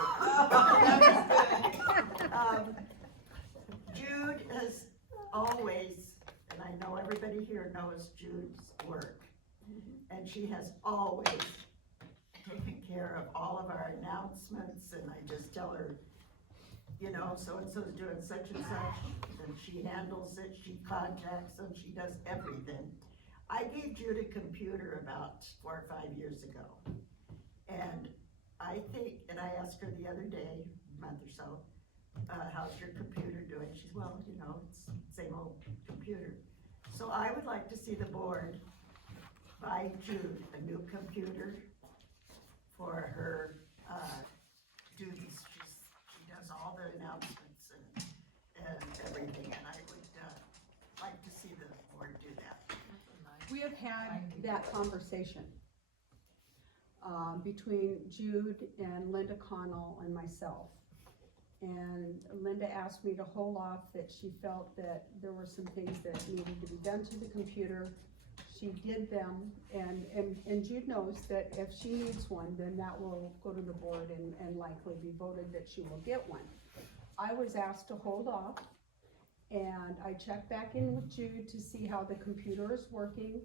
Jude has always, and I know everybody here knows Jude's work, and she has always taken care of all of our announcements, and I just tell her, you know, so-and-so's doing such and such, and she handles it, she contacts them, she does everything. I gave Jude a computer about 4 or 5 years ago, and I think, and I asked her the other day, a month or so, how's your computer doing? She's, well, you know, it's same old computer. So I would like to see the board buy Jude a new computer for her, duties. She does all the announcements and everything, and I would, like to see the board do that. We have had that conversation between Jude and Linda Connell and myself. And Linda asked me to hold off, that she felt that there were some things that needed to be done to the computer. She did them, and Jude knows that if she needs one, then that will go to the board and likely be voted that she will get one. I was asked to hold off, and I checked back in with Jude to see how the computer is working,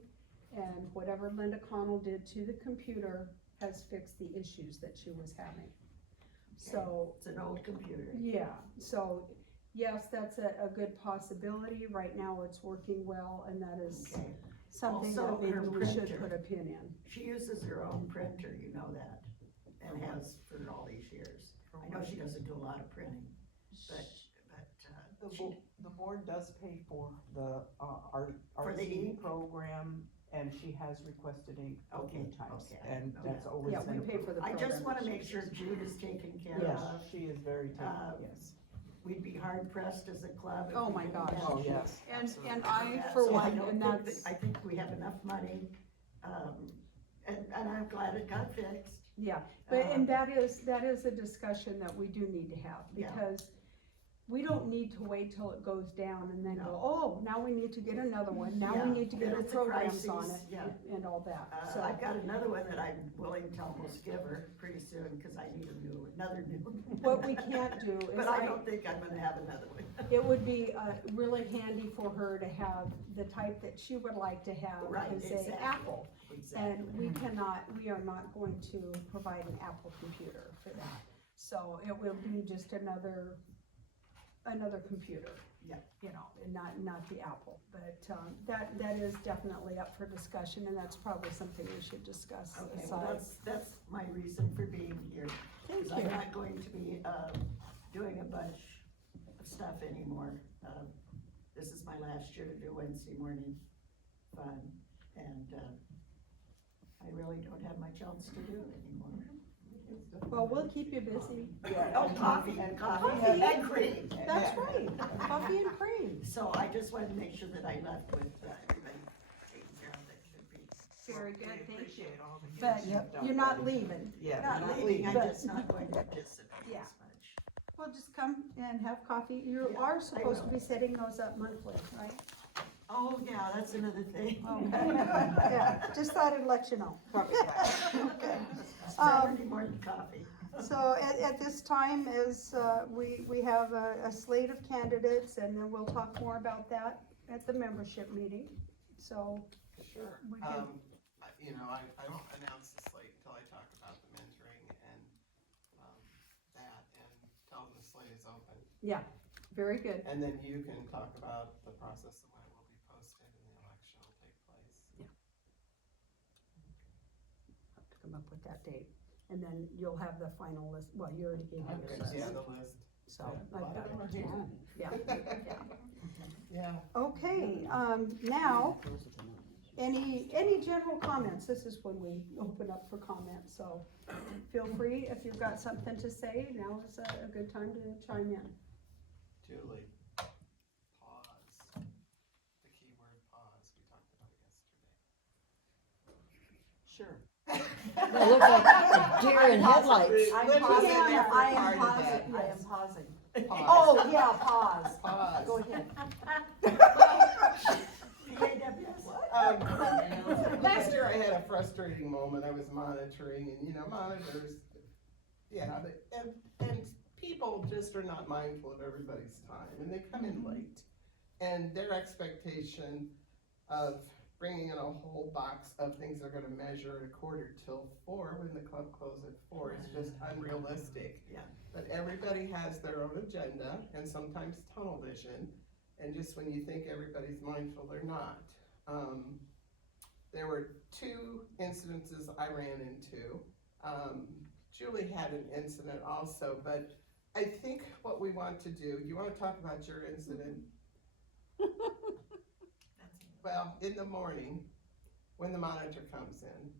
and whatever Linda Connell did to the computer has fixed the issues that she was having. So. It's an old computer. Yeah, so, yes, that's a good possibility. Right now, it's working well, and that is Okay. something Also, that maybe her we should printer. put a pin in. She uses her own printer, you know that, and has for all these years. I know she doesn't do a lot of printing, but, The board does pay for the, our For the CD ink? program, and she has requested ink a few Okay, times, okay. and that's always Yeah, we been. pay for the I program. just wanna make sure Jude is taken care Yes, of. she is very Uh, taken, yes. We'd be hard pressed as a club. if Oh we my didn't gosh. have Oh, Jude. yes. And I, Yeah, for so I one, don't and think that's, that- I think we have enough money, and I'm glad it got fixed. yeah, but, and that is a discussion that we do need to have, Yeah. because we don't need to wait till it goes down and then go, No. oh, now we need to get another one, now Yeah, we need to get and our it's a programs on it, crisis, yeah. and all that, so. I've got another one that I'm willing to almost give her pretty soon, cause I need another new one. What we can't do is But I don't think I'm gonna have another one. it would be, really handy for her to have the type that she would like to have, Right, is a exactly. Apple. Exactly. And we are not going to provide an Apple computer for that. So it will be just another computer. Yeah. You know, and not the Apple, but, that is definitely up for discussion, and that's probably something we should discuss Okay, well, aside. that's my reason for being here. Thank 'Cause I'm you. not going to be, doing a bunch of stuff anymore. This is my last year to do Wednesday morning fun, and, I really don't have much else to do anymore. Well, we'll keep you busy. Oh, coffee, and Coffee. and cream. That's right, coffee and cream. So I just wanted to make sure that I left with, everybody taken care of that should be. Very good, We thank you. appreciate all the years But you've done. you're not leaving. Yeah, Not you're not leaving, I'm but- just not going to participate Yeah. as much. Well, just come and have coffee. You Yeah, are I supposed to will. be setting those up monthly, right? Oh, yeah, that's another thing. Okay. Yeah, just thought I'd let you know. Okay. Saturday morning coffee. So at this time is, we have a slate of candidates, and then we'll talk more about that at the membership meeting. So Sure. we can, I won't announce the slate until I talk about the mentoring and, that, and tell them the slate is open. very good. And then you can talk about the process of when it will be posted and the election will take place. Have to come up with that date. And then you'll have the final list. Well, you already gave me your Okay, list. yeah, the list. So Yeah, a I've lot got of them are it. here. Yeah. Yeah. Okay, now, any general comments? This is when we open up for comments, so feel free, if you've got something to say, now is a good time to chime in. Julie, pause. The keyword pause, we talked about it yesterday. Sure. It looks like a deer in headlights. I'm Lynn was pausing. in there for I part am of pausing. that. I am pausing. Pause. Oh, yeah, pause. Pause. Go ahead. Last year I had a frustrating moment. I was monitoring and, monitors, and people just are not mindful of everybody's time and they come in late. And their expectation of bringing in a whole box of things they're gonna measure at 4:45 when the club closes at 4 is just unrealistic. Yeah. But everybody has their own agenda and sometimes tunnel vision. And just when you think everybody's mindful, they're not. There were 2 incidences I ran into. Julie had an incident also, but I think what we want to do, you wanna talk about your incident? Well, in the morning, when the monitor comes in,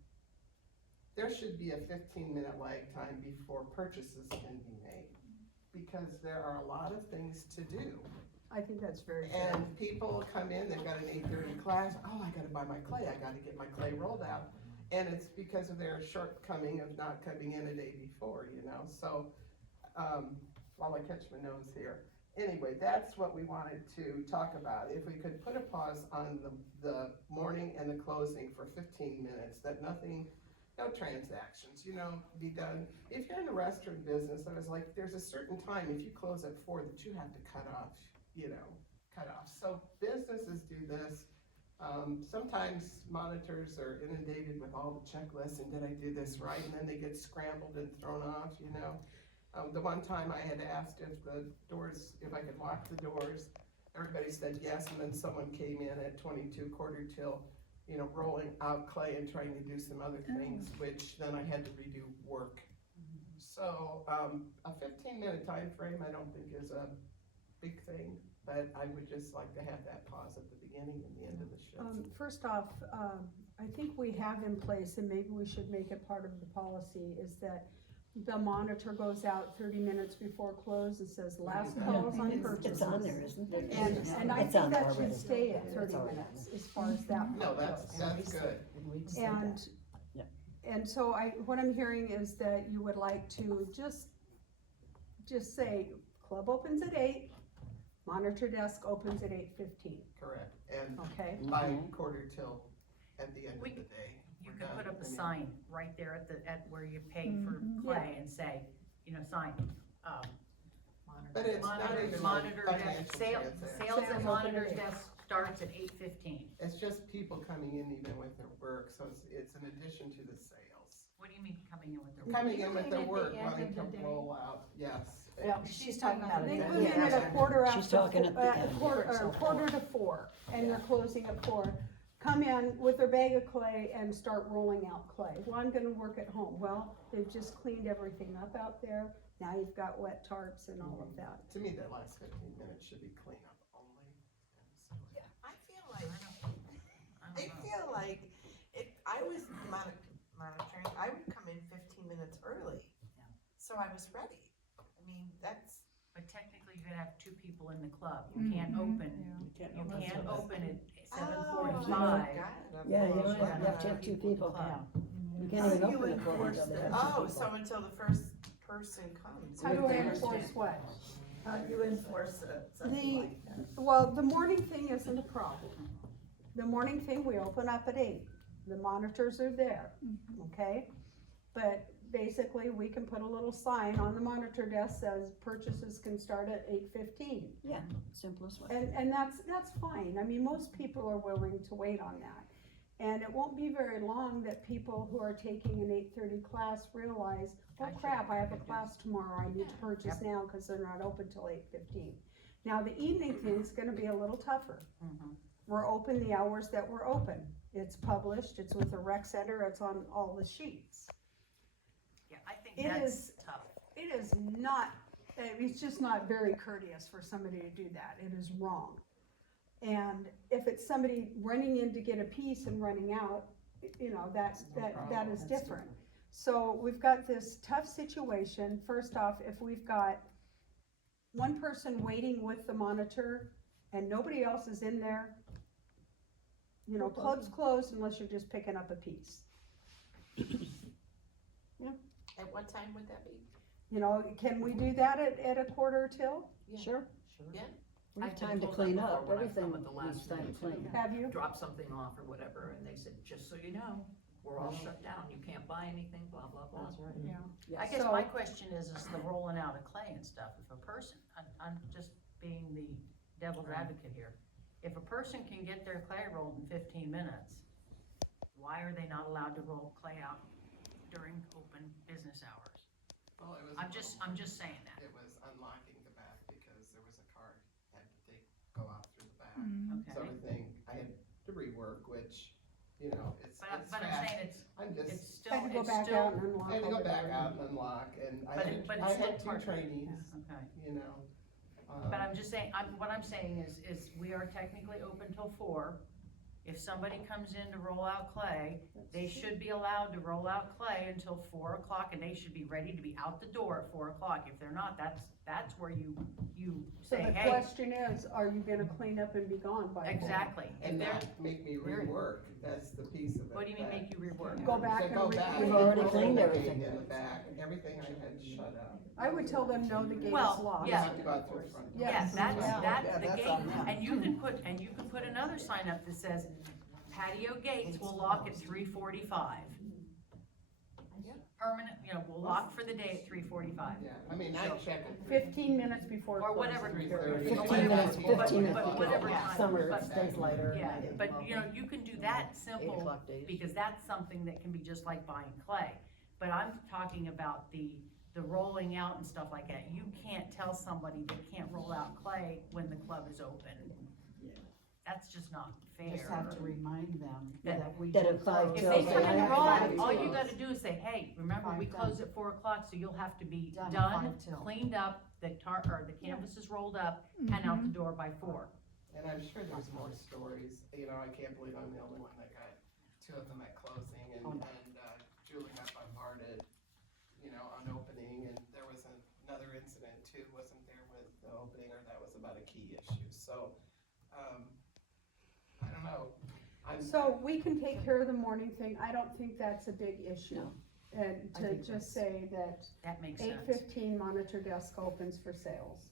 there should be a 15-minute lag time before purchases can be made. Because there are a lot of things to do. I think that's very fair. And people come in, they've got an 8:30 class, oh, I gotta buy my clay, I gotta get my clay rolled out. And it's because of their shortcoming of not coming in a day before, so, while I catch my nose here. Anyway, that's what we wanted to talk about. If we could put a pause on the morning and the closing for 15 minutes, that nothing, no transactions, be done. If you're in the restaurant business, I was like, there's a certain time, if you close at 4, that you have to cut off. So businesses do this. Sometimes monitors are inundated with all the checklists and did I do this right? And then they get scrambled and thrown off, The one time I had asked if I could lock the doors, everybody said yes, and then someone came in at 22 quarter till, rolling out clay and trying to do some other things, which then I had to redo work. So, a 15-minute time frame I don't think is a big thing, but I would just like to have that pause at the beginning and the end of the shift. First off, I think we have in place, and maybe we should make it part of the policy, is that the monitor goes out 30 minutes before close and says last calls on purchases. It's on there, isn't it? And I It's think on that there should already. stay at 30 It's already minutes as far as that No, part that's goes. good. And so what I'm hearing is that you would like to just say, club opens at 8, monitor desk opens at 8:15, Correct, and okay? by quarter till at the end of We- the day. You we're could done. put up I a mean, sign right there at where you pay for Mhm. clay and say, sign, But it's not even monitor a desk, financial sales transaction. and monitor's desk starts at 8:15. It's just people coming in even with their work, so it's an addition to the sales. What do you mean coming in with their? Coming in with mean their at the work, end wanting of to the day? roll out, yes. Yeah, she's talking about it. They Yeah. come in at a quarter She's after, talking at the end. quarter to 4, and they're closing at 4. Come in with their bag of clay and start rolling out clay. Well, I'm gonna work at home. Well, they've just cleaned everything up out there. Now you've got wet tarps and all of that. To me, that last 15 minutes should be cleanup only. I feel like if I was monitoring, I would come in 15 minutes early. So I was ready. I mean, that's, But technically, you're gonna have 2 people in the club. You can't open, you can't open at 7:45. Yeah, you have to have 2 people. You can't even open the club until they have 2 people. so until the first person comes. How do I enforce what? How do you enforce The, something like that? well, the morning thing isn't a problem. The morning thing, we open up at 8. The monitors are there, okay? But basically, we can put a little sign on the monitor desk says purchases can start at 8:15. Yeah, simplest way. And that's fine. I mean, most people are willing to wait on that. And it won't be very long that people who are taking an 8:30 class realize, oh crap, I have a class tomorrow, I need to purchase now because they're not open till 8:15. Now, the evening thing's gonna be a little tougher. We're open the hours that we're open. It's published, it's with the rec center, it's on all the sheets. Yeah, I think It that's is- tough. It is not, it's just not very courteous for somebody to do that. It is wrong. And if it's somebody running in to get a piece and running out, that is different. So we've got this tough situation. First off, if we've got one person waiting with the monitor and nobody else is in there, club's closed unless you're just picking up a piece. At what time would that be? You know, can we do that at a quarter till? Sure, Yeah. we have I've been time to told that clean before up, when I've everything come at the last needs time to minute. clean. Have you? Drop something off or whatever, and they said, just so you know, we're all shut down, you can't buy anything, blah, blah, blah. Yeah. I guess So- my question is the rolling out of clay and stuff, if a person, I'm just being the devil's advocate here. If a person can get their clay rolled in 15 minutes, why are they not allowed to roll clay out during open business hours? Well, it was. I'm just saying that. It was unlocking the back because there was a car had to go out through the back. So Okay. everything, I had to rework, which, you know, it's But fast. I'm saying I'm it's just, still, Had to go it's back still, out and unlock. I had to all go the back doors. out and unlock, and But it's I had still two part- trainees, okay. you know. But I'm just saying, what I'm saying is we are technically open till 4. If somebody comes in to roll out clay, they should be allowed to roll out clay until 4 o'clock, and they should be ready to be out the door at 4 o'clock. If they're not, that's where you So say, the hey, question is, are you gonna clean up and be gone by? 4? exactly. If And they're, not make me rework, that's the piece of it. what do you mean that- make you rework? Go back To and go re- back. We've already Open cleaned the everything. gate In the back, everything I had shut up. I would tell them, no, the gate is Well, locked. You yeah. have to go out through the front. door. Yeah, Yes. that's Yeah, the that's gate, on them. and you can put another sign up that says patio gates will lock at 3:45. Permanent, we'll lock for the day at 3:45. Yeah, I mean, I check it. 15 minutes before. Or closing whatever. period. 15 minutes, 15 minutes, But whatever because time, summer but- it stays lighter. Yeah, but you can do that simple, days. because that's something that can be just like buying clay. But I'm talking about the rolling out and stuff like that. You can't tell somebody they can't roll out clay when the club is open. That's just not fair. Just have to remind them That- that we. that do at 5 close. If till they say, come I in have raw, five all you till- gotta do is say, hey, remember, we 5 close at 4 o'clock, so you'll have to be Done at done, 5 till. cleaned up, the canvas is rolled up, and out the door by 4. And I'm sure there's more stories, you know, I can't believe I'm the only one that got 2 of them at closing, and Julie got bombarded, you know, on opening, and there was another incident too, wasn't there, with the opening, or that was about a key issue, so, I don't know. So we can take care of the morning thing, I don't think that's a big issue. And I to think just say that That makes sense. 8:15 monitor desk opens for sales.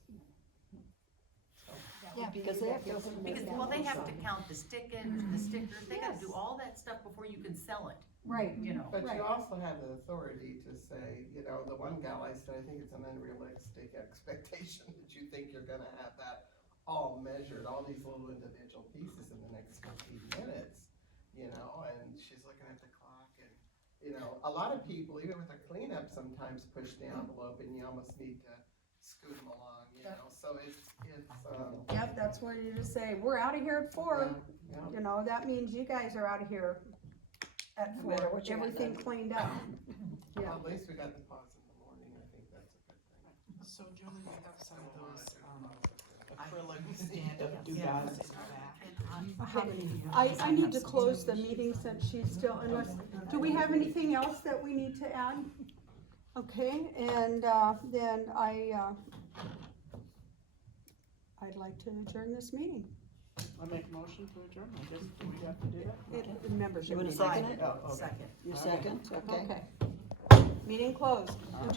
Yeah, because they have to. Because, well, they have to count the stickers, they gotta do all that stuff before you can sell it, Right. But Right. you also have the authority to say, you know, the one gal I said, I think it's an unrealistic expectation that you think you're gonna have that all measured, all these little individual pieces in the next 15 minutes, you know, and she's looking at the clock and, you know, a lot of people, even with a cleanup, sometimes push the envelope and you almost need to scoot them along, you know, so it's. Yep, that's where you just say, we're out of here at 4. Yeah. You know, that means you guys are out of here at No matter 4, what you want everything done. cleaned up. Well, Yeah. at least we got the pause in the morning, I think that's a good thing. So Julie, you have some of those, acrylic stand-up doodads in the back. How many? I need to close the meeting since she's still, unless, do we have anything else that we need to add? Okay, and, then I'd like to adjourn this meeting. I make a motion to adjourn, I guess, do we have to do that? Membership. You wanna meeting. second it? Oh, okay. second. You second, okay. Okay. Meeting closed. Adjourn.